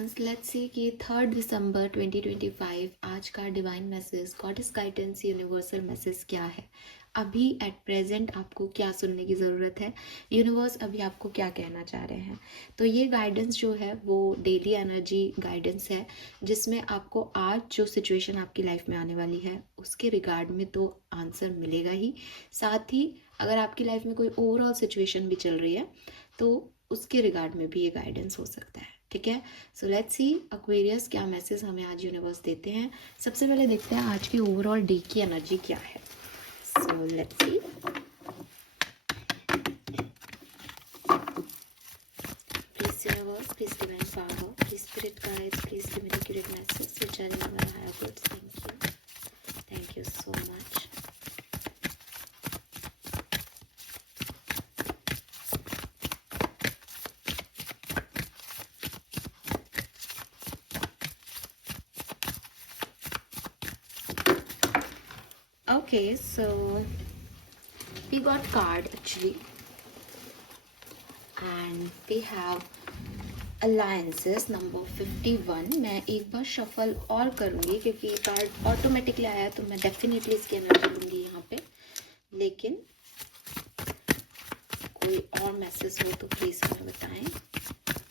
Guidance let's see कि 3 December 2025 आज का divine message, goddess guidance, universal message क्या है। अभी एट प्रेजेंट आपको क्या सुनने की ज़रूरत है, यूनिवर्स अभी आपको क्या कहना चाह रहे हैं। तो ये गाइडेंस जो है वो डेली एनर्जी गाइडेंस है, जिसमें आपको आज जो सिचुएशन आपकी लाइफ में आने वाली है उसके रिगार्ड में तो आंसर मिलेगा ही, साथ ही अगर आपकी लाइफ में कोई ओवरऑल सिचुएशन भी चल रही है तो उसके रिगार्ड में भी ये गाइडेंस हो सकता है। ठीक है, सो लेट्स सी एक्वेरियस क्या मैसेज हमें आज यूनिवर्स देते हैं। सबसे पहले देखते हैं आज की ओवरऑल डे की एनर्जी क्या है। So let's see, please universe, please divine power, please spirit guides, please give me the accurate message for channelling our higher goods. Thank you so much. Okay, so we got card actually, and we have alliances number 51। मैं एक बार shuffle और करूँगी क्योंकि ये card automatically आया है, तो मैं डेफिनेटली इसकी एनर्जी लूँगी यहाँ पे, लेकिन कोई और मैसेज हो तो प्लीज़ हमें बताएं।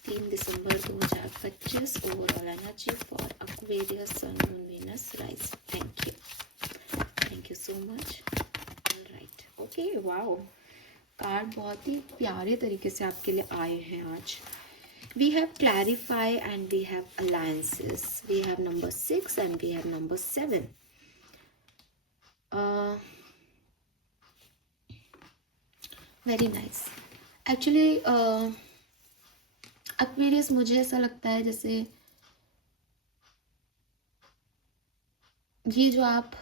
3 December 2025 overall energy for Aquarius, sun, moon, Venus, rise. Thank you so much. Alright, okay, wow, card बहुत ही प्यारे तरीके से आपके लिए आए हैं आज। We have clarify and we have alliances, we have number 6 and we have number 7। Very nice. Actually Aquarius, मुझे ऐसा लगता है जैसे ये जो आपके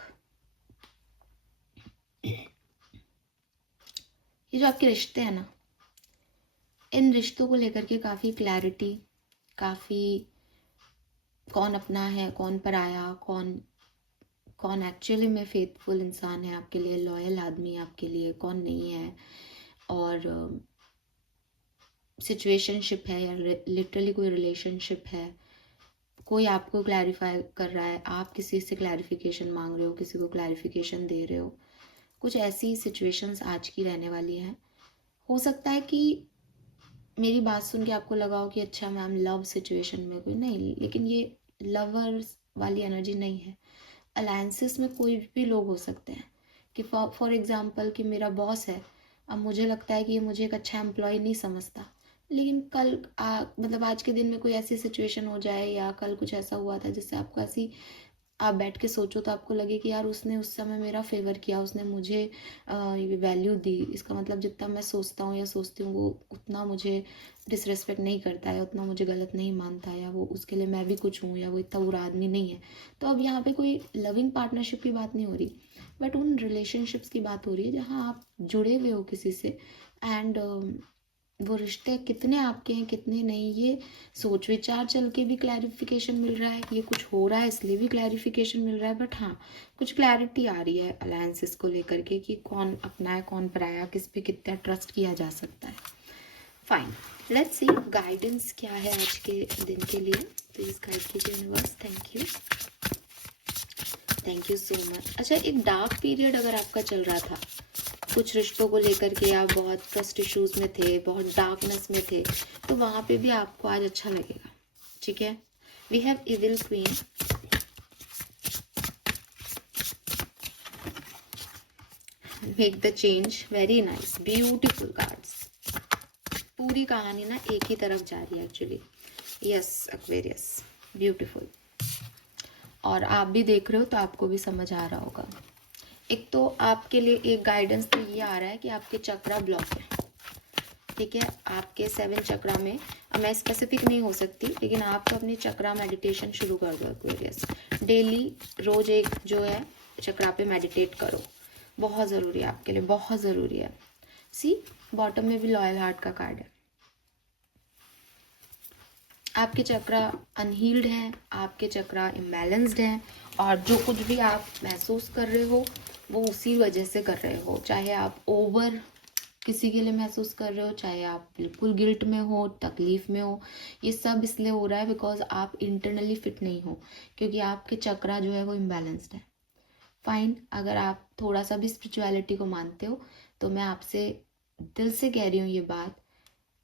रिश्ते हैं ना, इन रिश्तों को लेकर के काफ़ी क्लैरिटी, काफ़ी कौन अपना है, कौन पराया, कौन एक्चुअली में फेथफुल इंसान है आपके लिए, लॉयल आदमी है आपके लिए, कौन नहीं है, और सिचुएशनशिप है या लिटरली कोई रिलेशनशिप है। कोई आपको क्लैरिफाई कर रहा है, आप किसी से क्लैरिफिकेशन मांग रहे हो, किसी को क्लैरिफिकेशन दे रहे हो। कुछ ऐसी सिचुएशंस आज की रहने वाली हैं। हो सकता है कि मेरी बात सुन के आपको लगा हो कि अच्छा मैम लव सिचुएशन में कोई नहीं, लेकिन ये लवर्स वाली एनर्जी नहीं है। अलायंसेस में कोई भी लोग हो सकते हैं कि फॉर एग्जांपल कि मेरा बॉस है, अब मुझे लगता है कि ये मुझे एक अच्छा एम्प्लॉय नहीं समझता, लेकिन कल मतलब आज के दिन में कोई ऐसी सिचुएशन हो जाए या कल कुछ ऐसा हुआ था जिससे आपको ऐसी, आप बैठ के सोचो तो आपको लगे कि यार उसने उस समय मेरा फेवर किया, उसने मुझे वैल्यू दी, इसका मतलब जितना मैं सोचता हूँ या सोचती हूँ वो उतना मुझे डिसरिस्पेक्ट नहीं करता है, उतना मुझे गलत नहीं मानता है, या वो उसके लिए मैं भी कुछ हूँ, या वो इतना बुरा आदमी नहीं है। तो अब यहाँ पे कोई लविंग पार्टनरशिप की बात नहीं हो रही, बट उन रिलेशनशिप्स की बात हो रही है जहाँ आप जुड़े हुए हो किसी से, एंड वो रिश्ते कितने आपके हैं कितने नहीं, ये सोच विचार चल के भी क्लैरिफिकेशन मिल रहा है, ये कुछ हो रहा है इसलिए भी क्लैरिफिकेशन मिल रहा है, बट हाँ कुछ क्लैरिटी आ रही है अलायंसेस को लेकर के कि कौन अपना है, कौन पराया, किस पे कितना ट्रस्ट किया जा सकता है। फाइन, लेट्स सी गाइडेंस क्या है आज के दिन के लिए। प्लीज गाइड कीजिए universe. Thank you so much. अच्छा, एक डार्क पीरियड अगर आपका चल रहा था कुछ रिश्तों को लेकर के, आप बहुत ट्रस्ट इश्यूज में थे, बहुत डार्कनेस में थे, तो वहां पे भी आपको आज अच्छा लगेगा। ठीक है, we have evil queen, make the change, very nice, beautiful cards. पूरी कहानी ना एक ही तरफ जा रही है एक्चुअली। Yes Aquarius, beautiful. और आप भी देख रहे हो तो आपको भी समझ आ रहा होगा। एक तो आपके लिए एक गाइडेंस तो ये आ रहा है कि आपके चक्रा ब्लॉक है। ठीक है, आपके 7 चक्रा में, अब मैं स्पेसिफिक नहीं हो सकती, लेकिन आप तो अपनी चक्रा मेडिटेशन शुरू कर दो एक्वेरियस। डेली रोज एक जो है चक्रा पे मेडिटेट करो, बहुत ज़रूरी है आपके लिए, बहुत ज़रूरी है। सी बॉटम में भी लॉयल हार्ट का कार्ड है। आपके चक्रा अनहील्ड हैं, आपके चक्रा इम्बैलेंस्ड हैं, और जो कुछ भी आप महसूस कर रहे हो वो उसी वजह से कर रहे हो। चाहे आप ओवर किसी के लिए महसूस कर रहे हो, चाहे आप बिल्कुल गिल्ट में हो, तकलीफ में हो, ये सब इसलिए हो रहा है बिकॉज आप इंटरनली फिट नहीं हो, क्योंकि आपके चक्रा जो है वो इम्बैलेंस्ड है। फाइन, अगर आप थोड़ा सा भी स्पिरिचुअलिटी को मानते हो तो मैं आपसे दिल से कह रही हूँ ये बात,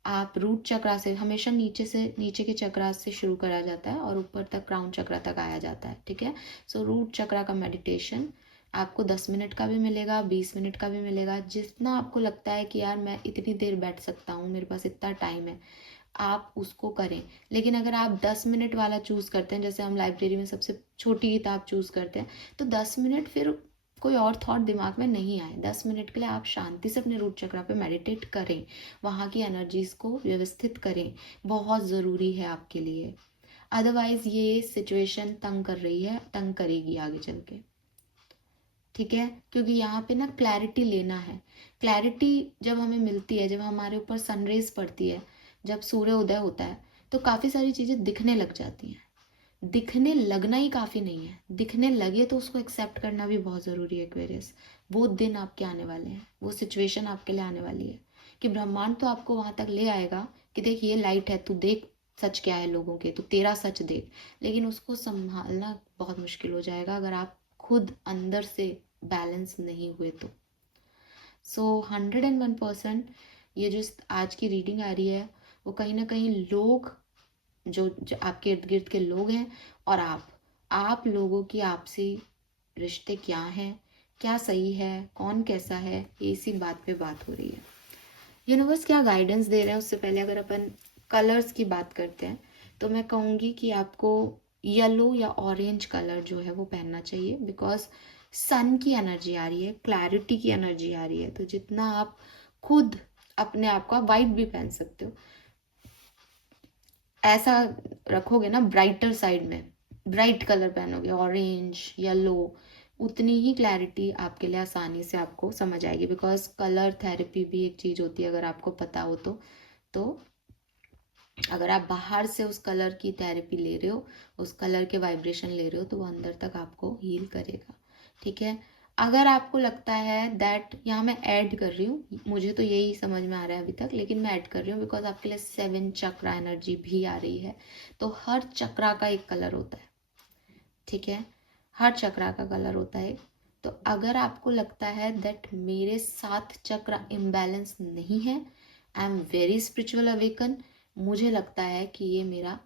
आप रूट चक्रा से, हमेशा नीचे से, नीचे के चक्रा से शुरू करा जाता है और ऊपर तक क्राउन चक्रा तक आया जाता है, ठीक है। सो रूट चक्रा का मेडिटेशन आपको 10 मिनट का भी मिलेगा, 20 मिनट का भी मिलेगा, जितना आपको लगता है कि यार मैं इतनी देर बैठ सकता हूँ, मेरे पास इतना टाइम है, आप उसको करें। लेकिन अगर आप 10 मिनट वाला चूज़ करते हैं, जैसे हम लाइब्रेरी में सबसे छोटी किताब चूज़ करते हैं, तो 10 मिनट फिर कोई और थॉट दिमाग में नहीं आए, 10 मिनट के लिए आप शांति से अपने रूट चक्रा पे मेडिटेट करें, वहाँ की एनर्जीज को व्यवस्थित करें, बहुत ज़रूरी है आपके लिए। अदरवाइज ये सिचुएशन तंग कर रही है, तंग करेगी आगे चल के, ठीक है। क्योंकि यहाँ पे ना क्लैरिटी लेना है। क्लैरिटी जब हमें मिलती है, जब हमारे ऊपर सनरेज पड़ती है, जब सूर्य उदय होता है, तो काफ़ी सारी चीज़ें दिखने लग जाती हैं। दिखने लगना ही काफ़ी नहीं है, दिखने लगे तो उसको एक्सेप्ट करना भी बहुत ज़रूरी है एक्वेरियस। वो दिन आपके आने वाले हैं, वो सिचुएशन आपके लिए आने वाली है कि ब्रह्मांड तो आपको वहाँ तक ले आएगा कि देख ये लाइट है, तू देख सच क्या है लोगों के, तू तेरा सच देख। लेकिन उसको संभालना बहुत मुश्किल हो जाएगा अगर आप खुद अंदर से बैलेंस नहीं हुए तो। सो 101% ये जो आज की रीडिंग आ रही है वो कहीं ना कहीं लोग जो आपके इर्द गिर्द के लोग हैं और आप लोगों की आपसी रिश्ते क्या हैं, क्या सही है, कौन कैसा है, ये इसी बात पे बात हो रही है। यूनिवर्स क्या गाइडेंस दे रहे हैं, उससे पहले अगर अपन कलर्स की बात करते हैं तो मैं कहूँगी कि आपको येलो या ऑरेंज कलर जो है वो पहनना चाहिए, बिकॉज सन की एनर्जी आ रही है, क्लैरिटी की एनर्जी आ रही है। तो जितना आप खुद अपने आप को, आप वाइट भी पहन सकते हो, ऐसा रखोगे ना ब्राइटर साइड में, ब्राइट कलर पहनोगे, ऑरेंज, येलो, उतनी ही क्लैरिटी आपके लिए आसानी से आपको समझ आएगी। बिकॉज कलर थेरेपी भी एक चीज़ होती है, अगर आपको पता हो तो अगर आप बाहर से उस कलर की थेरेपी ले रहे हो, उस कलर के वाइब्रेशन ले रहे हो, तो वो अंदर तक आपको हील करेगा, ठीक है। अगर आपको लगता है दैट, यहाँ मैं ऐड कर रही हूँ, मुझे तो यही समझ में आ रहा है अभी तक, लेकिन मैं ऐड कर रही हूँ बिकॉज आपके लिए 7 चक्रा एनर्जी भी आ रही है। तो हर चक्रा का एक कलर होता है, ठीक है, हर चक्रा का कलर होता है। तो अगर आपको लगता है दैट मेरे 7 चक्रा इम्बैलेंस नहीं है, I am very spiritual awaken, मुझे लगता है कि ये मेरा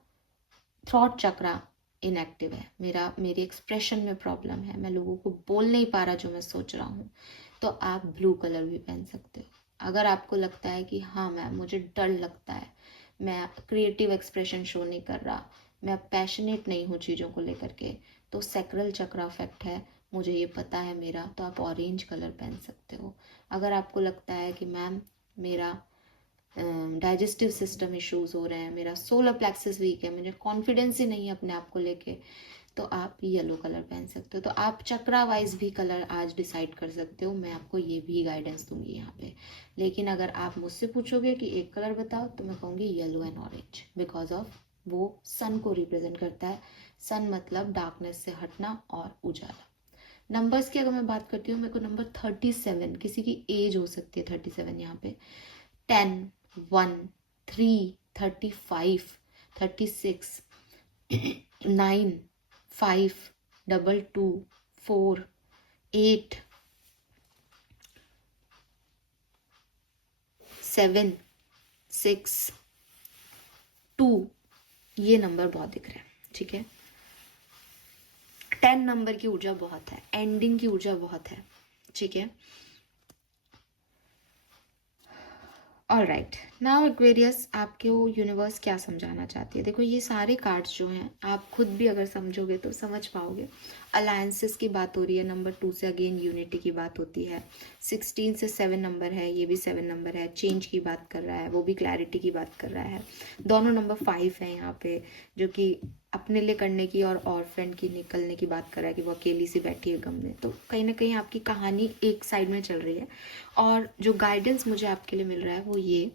थॉट चक्रा इनएक्टिव है, मेरे एक्सप्रेशन में प्रॉब्लम है, मैं लोगों को बोल नहीं पा रहा जो मैं सोच रहा हूँ, तो आप ब्लू कलर भी पहन सकते हो। अगर आपको लगता है कि हाँ मैम मुझे डर लगता है, मैं क्रिएटिव एक्सप्रेशन शो नहीं कर रहा, मैं पैशनेट नहीं हूँ चीज़ों को लेकर के, तो सैक्रल चक्रा इफेक्ट है, मुझे ये पता है मेरा, तो आप ऑरेंज कलर पहन सकते हो। अगर आपको लगता है कि मैम मेरा डाइजेस्टिव सिस्टम इश्यूज हो रहे हैं, मेरा सोलर प्लेक्सस वीक है, मुझे कॉन्फिडेंस ही नहीं है अपने आप को लेके, तो आप येलो कलर पहन सकते हो। तो आप चक्रा वाइज भी कलर आज डिसाइड कर सकते हो, मैं आपको ये भी गाइडेंस दूंगी यहाँ पे। लेकिन अगर आप मुझसे पूछोगे कि एक कलर बताओ, तो मैं कहूँगी yellow and orange, because of वो सन को रिप्रेजेंट करता है। सन मतलब डार्कनेस से हटना और उजाला। नंबर्स की अगर मैं बात करती हूँ, मेरे को नंबर 37, किसी की एज हो सकती है 37 यहाँ पे, 10, 1, 3, 35, 36, 9, 5, 2, 2, 4, 8, 7, 6, 2, ये नंबर बहुत दिख रहे हैं, ठीक है। 10 नंबर की ऊर्जा बहुत है, एंडिंग की ऊर्जा बहुत है, ठीक है। ऑल राइट, नाउ एक्वेरियस, आपको यूनिवर्स क्या समझाना चाहती है? देखो ये सारे कार्ड्स जो हैं, आप खुद भी अगर समझोगे तो समझ पाओगे। अलायंसेस की बात हो रही है, नंबर 2 से अगेन यूनिटी की बात होती है, 16 से 7 नंबर है, ये भी 7 नंबर है, चेंज की बात कर रहा है, वो भी क्लैरिटी की बात कर रहा है। दोनों नंबर 5 है यहाँ पे, जो कि अपने लिए करने की और ऑर्फेन की निकलने की बात कर रहा है, कि वो अकेली सी बैठी है गम में। तो कहीं ना कहीं आपकी कहानी एक साइड में चल रही है, और जो गाइडेंस मुझे आपके लिए मिल रहा है वो ये,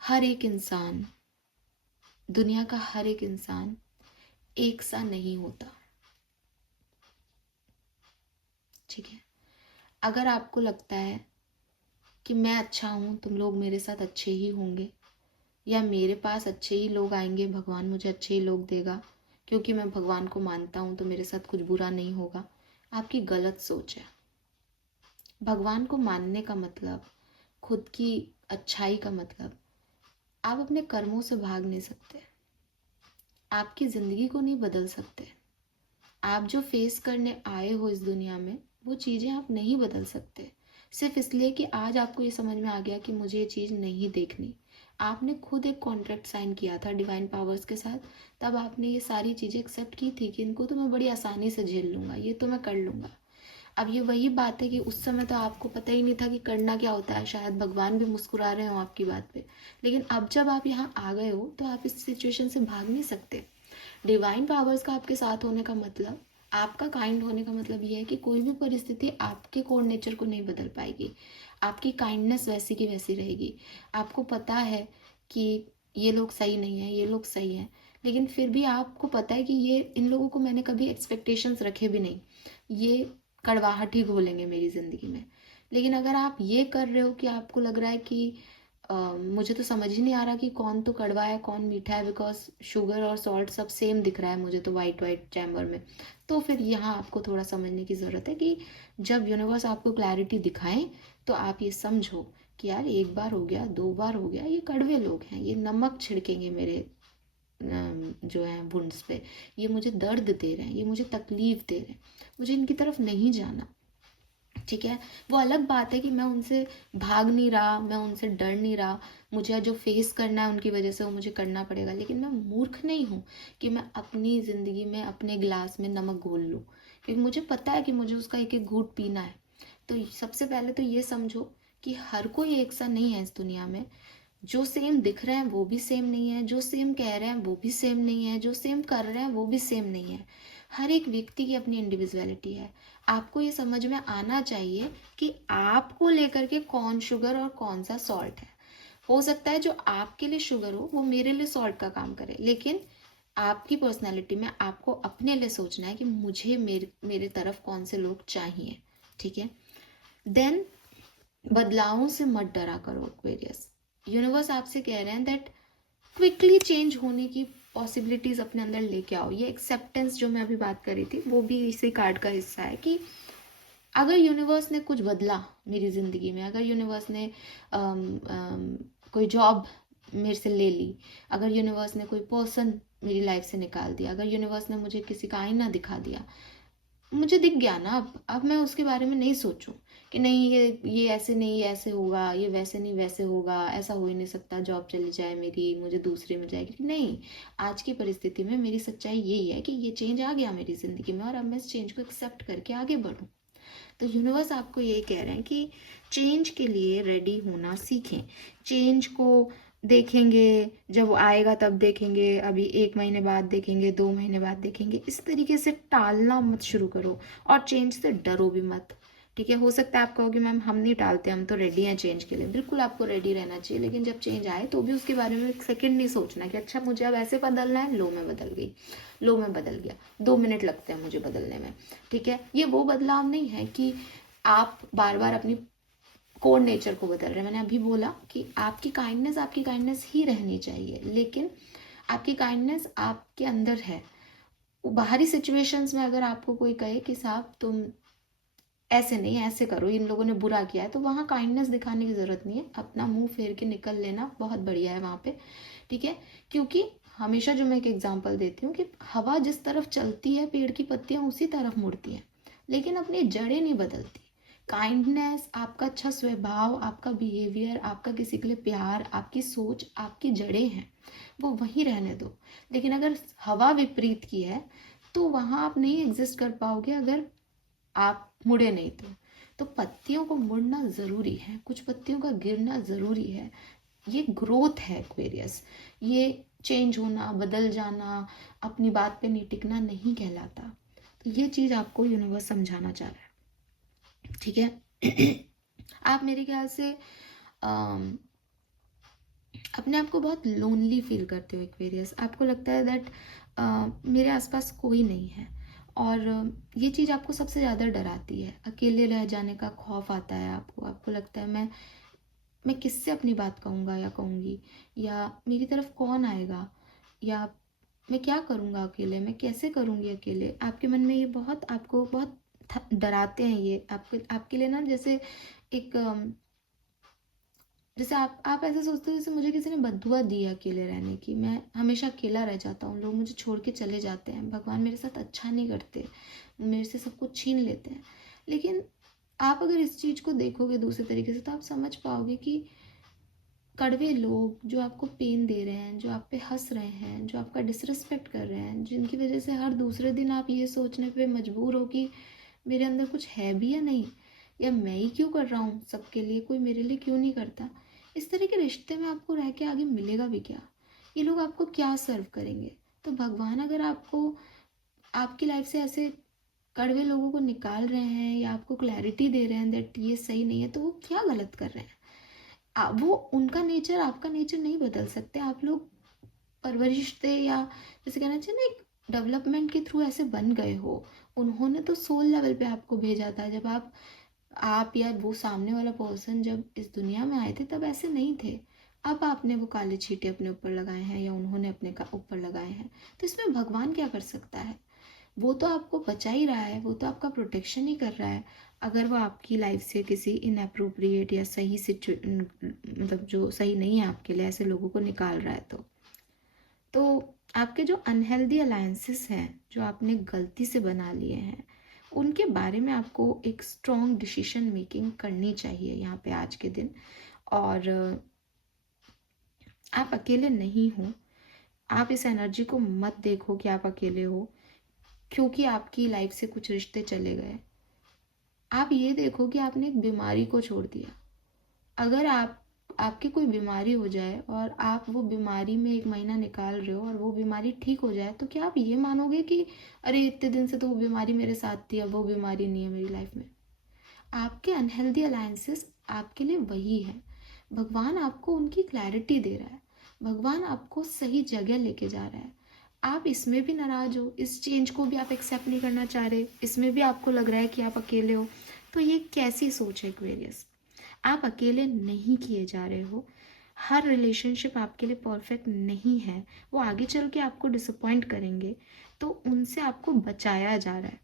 हर एक इंसान, दुनिया का हर एक इंसान एक सा नहीं होता, ठीक है। अगर आपको लगता है कि मैं अच्छा हूँ, तुम लोग मेरे साथ अच्छे ही होंगे, या मेरे पास अच्छे ही लोग आएंगे, भगवान मुझे अच्छे ही लोग देगा, क्योंकि मैं भगवान को मानता हूँ तो मेरे साथ कुछ बुरा नहीं होगा, आपकी गलत सोच है। भगवान को मानने का मतलब, खुद की अच्छाई का मतलब, आप अपने कर्मों से भाग नहीं सकते, आपकी ज़िंदगी को नहीं बदल सकते। आप जो फेस करने आए हो इस दुनिया में, वो चीज़ें आप नहीं बदल सकते, सिर्फ इसलिए कि आज आपको ये समझ में आ गया कि मुझे ये चीज़ नहीं देखनी। आपने खुद एक कॉन्ट्रैक्ट साइन किया था डिवाइन पावर्स के साथ, तब आपने ये सारी चीज़ें एक्सेप्ट की थी कि इनको तो मैं बड़ी आसानी से झेल लूँगा, ये तो मैं कर लूँगा। अब ये वही बात है कि उस समय तो आपको पता ही नहीं था कि करना क्या होता है, शायद भगवान भी मुस्कुरा रहे हो आपकी बात पे, लेकिन अब जब आप यहाँ आ गए हो तो आप इस सिचुएशन से भाग नहीं सकते। डिवाइन पावर्स का आपके साथ होने का मतलब, आपका काइंड होने का मतलब ये है कि कोई भी परिस्थिति आपके कोर नेचर को नहीं बदल पाएगी, आपकी काइंडनेस वैसी की वैसी रहेगी। आपको पता है कि ये लोग सही नहीं है, ये लोग सही हैं, लेकिन फिर भी आपको पता है कि ये इन लोगों को मैंने कभी एक्सपेक्टेशंस रखे भी नहीं, ये कड़वाहट ही घोलेंगे मेरी ज़िंदगी में। लेकिन अगर आप ये कर रहे हो कि आपको लग रहा है कि मुझे तो समझ ही नहीं आ रहा कि कौन तो कड़वा है कौन मीठा है, बिकॉज शुगर और सॉल्ट सब सेम दिख रहा है मुझे तो वाइट वाइट चैम्बर में, तो फिर यहाँ आपको थोड़ा समझने की ज़रूरत है कि जब यूनिवर्स आपको क्लैरिटी दिखाएं तो आप ये समझो कि यार एक बार हो गया, दो बार हो गया, ये कड़वे लोग हैं, ये नमक छिड़केंगे मेरे जो है वुंड्स पे, ये मुझे दर्द दे रहे हैं, ये मुझे तकलीफ दे रहे हैं, मुझे इनकी तरफ नहीं जाना। ठीक है, वो अलग बात है कि मैं उनसे भाग नहीं रहा, मैं उनसे डर नहीं रहा, मुझे जो फेस करना है उनकी वजह से वो मुझे करना पड़ेगा, लेकिन मैं मूर्ख नहीं हूँ कि मैं अपनी ज़िंदगी में अपने गिलास में नमक घोल लूँ, क्योंकि मुझे पता है कि मुझे उसका एक एक घूंट पीना है। तो सबसे पहले तो ये समझो कि हर कोई एक सा नहीं है इस दुनिया में, जो सेम दिख रहे हैं वो भी सेम नहीं है, जो सेम कह रहे हैं वो भी सेम नहीं है, जो सेम कर रहे हैं वो भी सेम नहीं है। हर एक व्यक्ति की अपनी इंडिविजुअलिटी है। आपको ये समझ में आना चाहिए कि आपको लेकर के कौन शुगर और कौन सा सॉल्ट है। हो सकता है जो आपके लिए शुगर हो वो मेरे लिए सॉल्ट का काम करे, लेकिन आपकी पर्सनैलिटी में आपको अपने लिए सोचना है कि मुझे मेरे तरफ कौन से लोग चाहिए। ठीक है, देन बदलावों से मत डरा करो एक्वेरियस। यूनिवर्स आपसे कह रहे हैं दैट क्विकली चेंज होने की पॉसिबिलिटीज अपने अंदर लेके आओ। ये एक्सेप्टेंस जो मैं अभी बात कर रही थी वो भी इसी कार्ड का हिस्सा है कि अगर यूनिवर्स ने कुछ बदला मेरी ज़िंदगी में, अगर यूनिवर्स ने कोई जॉब मेरे से ले ली, अगर यूनिवर्स ने कोई पर्सन मेरी लाइफ से निकाल दिया, अगर यूनिवर्स ने मुझे किसी का आईना दिखा दिया, मुझे दिख गया ना, अब मैं उसके बारे में नहीं सोचूं कि नहीं ये ऐसे नहीं ऐसे होगा, ये वैसे नहीं वैसे होगा, ऐसा हो ही नहीं सकता, जॉब चली जाए मेरी, मुझे दूसरी मिल जाएगी। नहीं, आज की परिस्थिति में मेरी सच्चाई यही है कि ये चेंज आ गया मेरी ज़िंदगी में और अब मैं इस चेंज को एक्सेप्ट करके आगे बढ़ूं। तो यूनिवर्स आपको ये कह रहे हैं कि चेंज के लिए रेडी होना सीखें। चेंज को देखेंगे जब वो आएगा तब देखेंगे, अभी 1 महीने बाद देखेंगे, 2 महीने बाद देखेंगे, इस तरीके से टालना मत शुरू करो और चेंज से डरो भी मत। ठीक है, हो सकता है आप कहोगे मैम हम नहीं टालते, हम तो रेडी हैं चेंज के लिए। बिल्कुल आपको रेडी रहना चाहिए, लेकिन जब चेंज आए तो भी उसके बारे में एक सेकंड नहीं सोचना कि अच्छा मुझे अब ऐसे बदलना है, लो मैं बदल गई, लो मैं बदल गया, 2 मिनट लगते हैं मुझे बदलने में। ठीक है, ये वो बदलाव नहीं है कि आप बार बार अपनी कोर नेचर को बदल रहे हैं। मैंने अभी बोला कि आपकी काइंडनेस ही रहनी चाहिए, लेकिन आपकी काइंडनेस आपके अंदर है। बाहरी सिचुएशंस में अगर आपको कोई कहे कि साहब तुम ऐसे नहीं ऐसे करो, इन लोगों ने बुरा किया है, तो वहाँ काइंडनेस दिखाने की ज़रूरत नहीं है, अपना मुंह फेर के निकल लेना बहुत बढ़िया है वहाँ पे। ठीक है, क्योंकि हमेशा जो मैं एक एग्जांपल देती हूँ कि हवा जिस तरफ चलती है पेड़ की पत्तियाँ उसी तरफ मुड़ती हैं, लेकिन अपनी जड़ें नहीं बदलती। काइंडनेस, आपका अच्छा स्वभाव, आपका बिहेवियर, आपका किसी के लिए प्यार, आपकी सोच, आपकी जड़ें हैं, वो वहीं रहने दो। लेकिन अगर हवा विपरीत की है तो वहाँ आप नहीं एग्जिस्ट कर पाओगे अगर आप मुड़े नहीं तो पत्तियों को मुड़ना ज़रूरी है, कुछ पत्तियों का गिरना ज़रूरी है। ये ग्रोथ है एक्वेरियस, ये चेंज होना, बदल जाना, अपनी बात पे नहीं टिकना नहीं कहलाता। तो ये चीज़ आपको यूनिवर्स समझाना चाह रहा है। ठीक है आप मेरे ख्याल से अपने आप को बहुत लोनली फील करते हो एक्वेरियस, आपको लगता है दैट मेरे आसपास कोई नहीं है, और ये चीज़ आपको सबसे ज़्यादा डराती है। अकेले रह जाने का खौफ आता है आपको, आपको लगता है मैं मैं किससे अपनी बात कहूँगा या कहूँगी, या मेरी तरफ कौन आएगा, या मैं क्या करूँगा अकेले, मैं कैसे करूँगी अकेले। आपके मन में ये बहुत आपको बहुत डराते हैं ये आपके लिए ना, जैसे एक जैसे आप ऐसा सोचते हो जैसे मुझे किसी ने बद्दुआ दी है अकेले रहने की, मैं हमेशा अकेला रह जाता हूँ, लोग मुझे छोड़ के चले जाते हैं, भगवान मेरे साथ अच्छा नहीं करते, मेरे से सब कुछ छीन लेते हैं। लेकिन आप अगर इस चीज़ को देखोगे दूसरे तरीके से तो आप समझ पाओगे कि कड़वे लोग जो आपको पेन दे रहे हैं, जो आप पे हंस रहे हैं, जो आपका डिसरिस्पेक्ट कर रहे हैं, जिनकी वजह से हर दूसरे दिन आप ये सोचने पे मजबूर हो कि मेरे अंदर कुछ है भी या नहीं, या मैं ही क्यों कर रहा हूँ सबके लिए, कोई मेरे लिए क्यों नहीं करता। इस तरह के रिश्ते में आपको रह के आगे मिलेगा भी क्या? ये लोग आपको क्या सर्व करेंगे? तो भगवान अगर आपको आपकी लाइफ से ऐसे कड़वे लोगों को निकाल रहे हैं या आपको क्लैरिटी दे रहे हैं दैट ये सही नहीं है, तो वो क्या गलत कर रहे हैं? वो उनका नेचर आपका नेचर नहीं बदल सकते। आप लोग परवरिश थे, या जैसे कहना चाहिए ना, एक डेवलपमेंट के थ्रू ऐसे बन गए हो। उन्होंने तो सोल लेवल पे आपको भेजा था। जब आप या वो सामने वाला पर्सन जब इस दुनिया में आए थे तब ऐसे नहीं थे। अब आपने वो काले छींटे अपने ऊपर लगाए हैं या उन्होंने अपने का ऊपर लगाए हैं, तो इसमें भगवान क्या कर सकता है? वो तो आपको बचा ही रहा है, वो तो आपका प्रोटेक्शन ही कर रहा है। अगर वो आपकी लाइफ से किसी इनअप्रोप्रिएट या सही मतलब जो सही नहीं है आपके लिए ऐसे लोगों को निकाल रहा है, तो आपके जो अनहेल्दी अलायंसेस हैं जो आपने गलती से बना लिए हैं, उनके बारे में आपको एक स्ट्रॉन्ग डिसीजन मेकिंग करनी चाहिए यहाँ पे आज के दिन। और आप अकेले नहीं हो। आप इस एनर्जी को मत देखो कि आप अकेले हो क्योंकि आपकी लाइफ से कुछ रिश्ते चले गए। आप ये देखो कि आपने एक बीमारी को छोड़ दिया। अगर आपकी कोई बीमारी हो जाए और आप वो बीमारी में 1 महीना निकाल रहे हो और वो बीमारी ठीक हो जाए, तो क्या आप ये मानोगे कि अरे इतने दिन से तो वो बीमारी मेरे साथ थी, अब वो बीमारी नहीं है मेरी लाइफ में? आपके अनहेल्दी अलायंसेस आपके लिए वही है। भगवान आपको उनकी क्लैरिटी दे रहा है, भगवान आपको सही जगह लेके जा रहा है। आप इसमें भी नाराज हो, इस चेंज को भी आप एक्सेप्ट नहीं करना चाह रहे, इसमें भी आपको लग रहा है कि आप अकेले हो, तो ये कैसी सोच है एक्वेरियस? आप अकेले नहीं किए जा रहे हो। हर रिलेशनशिप आपके लिए परफेक्ट नहीं है, वो आगे चल के आपको डिसअपॉइंट करेंगे, तो उनसे आपको बचाया जा रहा है।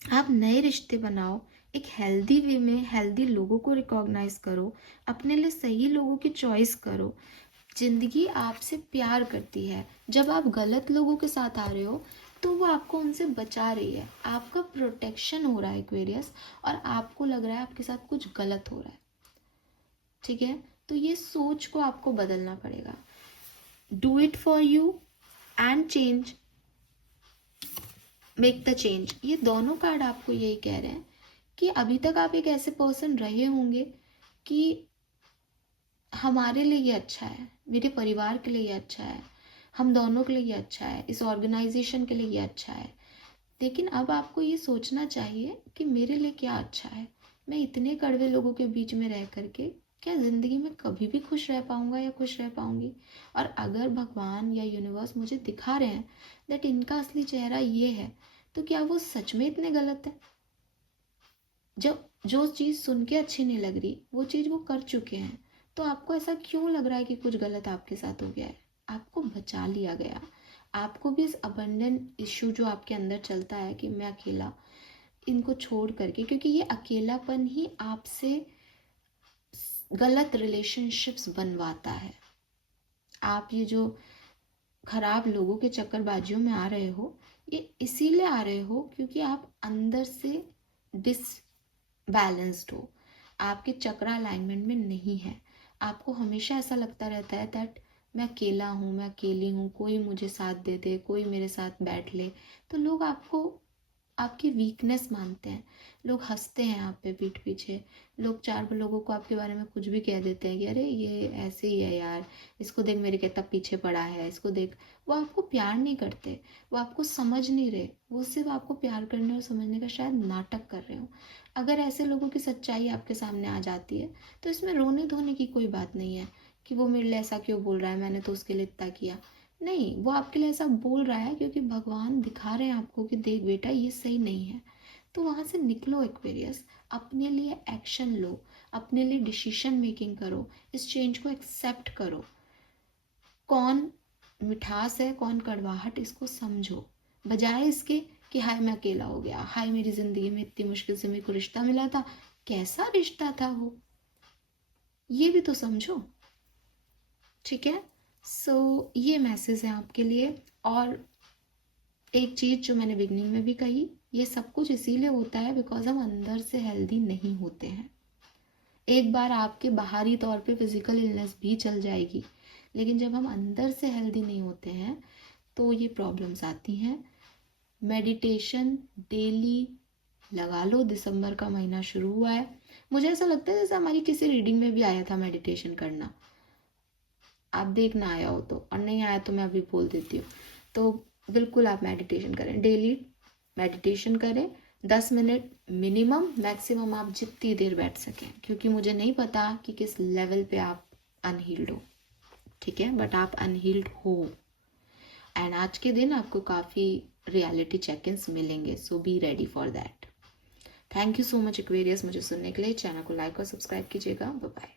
आप नए रिश्ते बनाओ, एक हेल्दी वे में हेल्दी लोगों को रिकॉग्नाइज करो, अपने लिए सही लोगों की चॉइस करो। जिंदगी आपसे प्यार करती है। जब आप गलत लोगों के साथ आ रहे हो तो वो आपको उनसे बचा रही है, आपका प्रोटेक्शन हो रहा है एक्वेरियस, और आपको लग रहा है आपके साथ कुछ गलत हो रहा है। ठीक है, तो ये सोच को आपको बदलना पड़ेगा। Do it for you and change, make the change. ये दोनों कार्ड आपको यही कह रहे हैं कि अभी तक आप एक ऐसे पर्सन रहे होंगे कि हमारे लिए ये अच्छा है, मेरे परिवार के लिए ये अच्छा है, हम दोनों के लिए ये अच्छा है, इस ऑर्गेनाइजेशन के लिए ये अच्छा है। लेकिन अब आपको ये सोचना चाहिए कि मेरे लिए क्या अच्छा है। मैं इतने कड़वे लोगों के बीच में रह करके क्या ज़िंदगी में कभी भी खुश रह पाऊंगा या खुश रह पाऊंगी? और अगर भगवान या यूनिवर्स मुझे दिखा रहे हैं दैट इनका असली चेहरा ये है, तो क्या वो सच में इतने गलत है? जब जो चीज़ सुन के अच्छी नहीं लग रही वो चीज़ वो कर चुके हैं, तो आपको ऐसा क्यों लग रहा है कि कुछ गलत आपके साथ हो गया है? आपको बचा लिया गया। आपको भी इस अबंडन इश्यू जो आपके अंदर चलता है कि मैं अकेला, इनको छोड़ करके, क्योंकि ये अकेलापन ही आपसे गलत रिलेशनशिप्स बनवाता है। आप ये जो खराब लोगों के चक्करबाजियों में आ रहे हो, ये इसीलिए आ रहे हो क्योंकि आप अंदर से डिसबैलेंस्ड हो, आपके चक्र अलाइनमेंट में नहीं है। आपको हमेशा ऐसा लगता रहता है दैट मैं अकेला हूँ, मैं अकेली हूँ, कोई मुझे साथ दे दे, कोई मेरे साथ बैठ ले। तो लोग आपको आपकी वीकनेस मानते हैं, लोग हंसते हैं आप पे पीठ पीछे, लोग 4 लोगों को आपके बारे में कुछ भी कह देते हैं कि अरे ये ऐसे ही है यार, इसको देख मेरे कितना पीछे पड़ा है, इसको देख। वो आपको प्यार नहीं करते, वो आपको समझ नहीं रहे, वो सिर्फ आपको प्यार करने और समझने का शायद नाटक कर रहे हो। अगर ऐसे लोगों की सच्चाई आपके सामने आ जाती है तो इसमें रोने धोने की कोई बात नहीं है कि वो मेरे लिए ऐसा क्यों बोल रहा है, मैंने तो उसके लिए इतना किया। नहीं, वो आपके लिए ऐसा बोल रहा है क्योंकि भगवान दिखा रहे हैं आपको कि देख बेटा ये सही नहीं है, तो वहाँ से निकलो एक्वेरियस, अपने लिए एक्शन लो, अपने लिए डिसीजन मेकिंग करो, इस चेंज को एक्सेप्ट करो। कौन मिठास है कौन कड़वाहट, इसको समझो, बजाय इसके कि हाय मैं अकेला हो गया, हाय मेरी ज़िंदगी में इतनी मुश्किल से मेरे को रिश्ता मिला था, कैसा रिश्ता था वो, ये भी तो समझो। ठीक है, सो ये मैसेज है आपके लिए। और एक चीज़ जो मैंने बिगनिंग में भी कही, ये सब कुछ इसीलिए होता है बिकॉज हम अंदर से हेल्दी नहीं होते हैं। एक बार आपके बाहरी तौर पे फिजिकल इलनेस भी चल जाएगी, लेकिन जब हम अंदर से हेल्दी नहीं होते हैं तो ये प्रॉब्लम्स आती हैं। मेडिटेशन डेली लगा लो, दिसंबर का महीना शुरू हुआ है, मुझे ऐसा लगता है जैसे हमारी किसी रीडिंग में भी आया था मेडिटेशन करना, आप देखना आया हो तो, और नहीं आया तो मैं अभी बोल देती हूँ। तो बिल्कुल आप मेडिटेशन करें, डेली मेडिटेशन करें, 10 मिनट मिनिमम, मैक्सिमम आप जितनी देर बैठ सकें, क्योंकि मुझे नहीं पता कि किस लेवल पे आप अनहील्ड हो, ठीक है, बट आप अनहील्ड हो। एंड आज के दिन आपको काफ़ी रियलिटी चेक इन्स मिलेंगे, so be ready for that. Thank you so much Aquarius मुझे सुनने के लिए। चैनल को लाइक और सब्सक्राइब कीजिएगा। Bye bye.